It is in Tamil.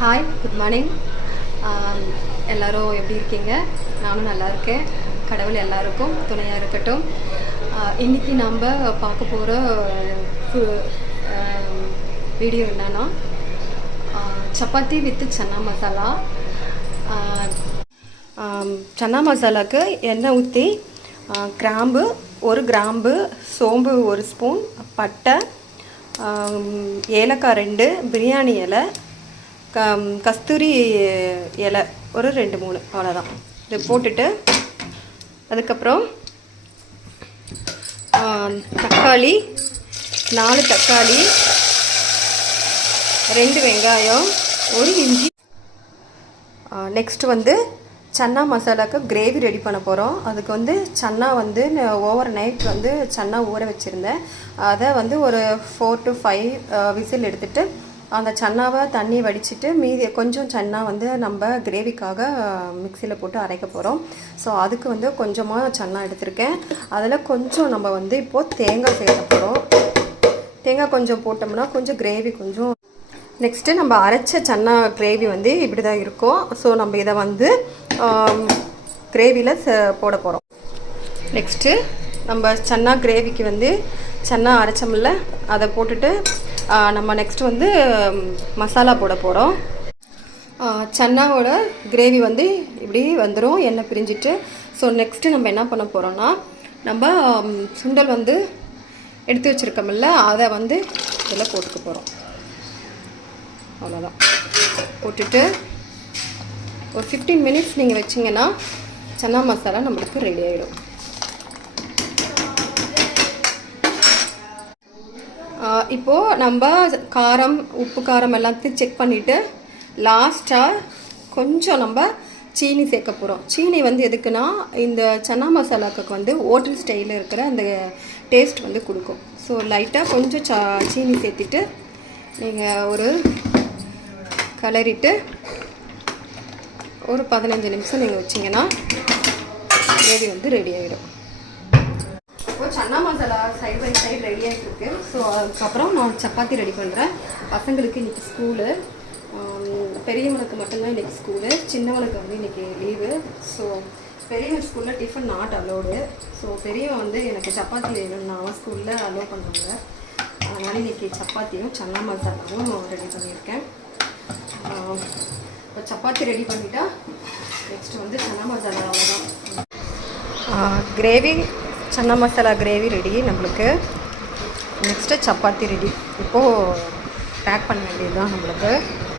Hi, good morning. எல்லோரும் எப்படி இருக்கீங்க? நானும் நல்லா இருக்கேன். கடவுள் எல்லாருக்கும் துணையாக இருக்கட்டும். இன்றைக்கி நம்ம பார்க்க போகிற வீடியோ என்னன்னா சப்பாத்தி வித் சன்னா மசாலா. சன்னா மசாலாவுக்கு எண்ணெய் ஊற்றி கிராம்பு 1 கிராம்பு, சோம்பு 1 ஸ்பூன், பட்டை, ஏலக்காய் 2, பிரியாணி இலை, கஸ்தூரி இலை ஒரு 2-3, அவ்வளோதான். இது போட்டுட்டு அதுக்கப்புறம் தக்காளி 4 தக்காளி, 2 வெங்காயம், 1 இஞ்சி. நெக்ஸ்ட்டு வந்து சன்னா மசாலாவுக்கு கிரேவி ரெடி பண்ண போகிறோம். அதுக்கு வந்து சன்னா வந்து ஓவர் நைட் வந்து சன்னா ஊற வச்சுருந்தேன். அதை வந்து ஒரு 4 to 5 விசில் எடுத்துகிட்டு அந்த சன்னாவை தண்ணி வடிச்சிட்டு மீதி கொஞ்சம் சன்னா வந்து நம்ம கிரேவிக்காக மிக்சியில் போட்டு அரைக்க போகிறோம். ஸோ அதுக்கு வந்து கொஞ்சமாக சன்னா எடுத்திருக்கேன். அதில் கொஞ்சம் நம்ம வந்து இப்போது தேங்காய் சேர்க்க போகிறோம். தேங்காய் கொஞ்சம் போட்டோம்னா கொஞ்சம் கிரேவி கொஞ்சம். நெக்ஸ்ட்டு நம்ம அரைச்ச சன்னா கிரேவி வந்து இப்படி தான் இருக்கும். ஸோ நம்ம இதை வந்து கிரேவியில் போட போகிறோம். நெக்ஸ்ட்டு நம்ம சன்னா கிரேவிக்கு வந்து சன்னா அரைச்சமில்ல அதை போட்டுட்டு நம்ம நெக்ஸ்ட் வந்து மசாலா போட போகிறோம். சன்னாவோட கிரேவி வந்து இப்படி வந்துடும் எண்ணெய் பிரிஞ்சிட்டு. ஸோ நெக்ஸ்ட்டு நம்ம என்ன பண்ண போகிறோன்னா நம்ம சுண்டல் வந்து எடுத்து வச்சுருக்கோம்ல அதை வந்து இதில் போட்டுக்க போகிறோம். அவ்வளோதான். போட்டுட்டு ஒரு 15 மினிட்ஸ் நீங்கள் வச்சிங்கன்னா சன்னா மசாலா நம்மளுக்கு ரெடி ஆகிடும். இப்போது நம்ம காரம் உப்பு காரம் எல்லாத்தையும் செக் பண்ணிவிட்டு லாஸ்ட்டாக கொஞ்சம் நம்ம சீனி சேர்க்க போகிறோம். சீனி வந்து எதுக்குன்னா இந்த சன்னா மசாலாவுக்கு வந்து ஹோட்டல் ஸ்டைலில் இருக்கிற அந்த டேஸ்ட் வந்து கொடுக்கும். ஸோ லைட்டாக கொஞ்சம் சீனி சேர்த்துட்டு நீங்கள் ஒரு கலரிட்டு ஒரு 15 நிமிஷம் நீங்கள் வச்சிங்கன்னா கிரேவி வந்து ரெடி ஆகிடும். இப்போ chana masala side by side ready ஆகிட்டுருக்கு. ஸோ அதுக்கப்புறம் நான் சப்பாத்தி ரெடி பண்ணுறேன். பசங்களுக்கு இன்றைக்கி ஸ்கூலு, பெரியவனுக்கு மட்டும்தான் இன்றைக்கி ஸ்கூலு, சின்னவனுக்கு வந்து இன்றைக்கி லீவு. ஸோ பெரியவன் ஸ்கூலில் டிஃபன் நாட் அலோடு. ஸோ பெரியவன் வந்து எனக்கு சப்பாத்தி வேணும்னு அவன் ஸ்கூலில் அலோவ் பண்ணுவாங்க. அதனால் இன்றைக்கி சப்பாத்தியும் சன்னா மசாலாவும் ரெடி பண்ணியிருக்கேன். இப்போ சப்பாத்தி ரெடி பண்ணிட்டா நெக்ஸ்ட்டு வந்து சன்னா மசாலா அவ்வளோதான். Gravy chana masala gravy ready நம்மளுக்கு. Next chapati ready. இப்போது பேக் பண்ண வேண்டியது தான் நம்மளுக்கு.